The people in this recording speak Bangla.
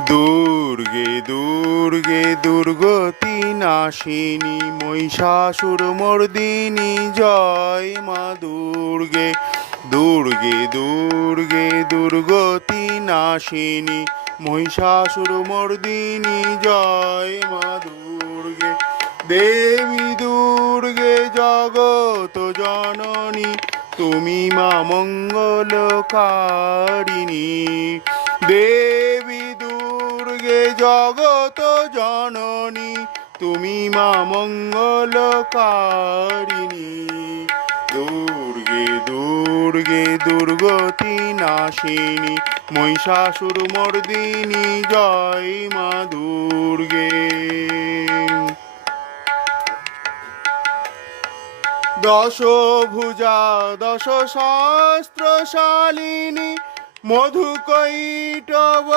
দুর্গে দুর্গে দুর্গতি নাশিনী মহিষাসুর মর্দিনী জয় মা দুর্গে। দুর্গে দুর্গে দুর্গতি নাশিনী মহিষাসুর মর্দিনী জয় মা দুর্গে। দেবী দুর্গে জগত জননী তুমি মা মঙ্গলকারিণী। দেবী দুর্গে জগত জননী তুমি মা মঙ্গলকারিণী। দুর্গে দুর্গে দুর্গতি নাশিনী মহিষাসুর মর্দিনী জয় মা দুর্গে। দশভুজা দশ শাস্ত্রশালিনী মধুকৈটব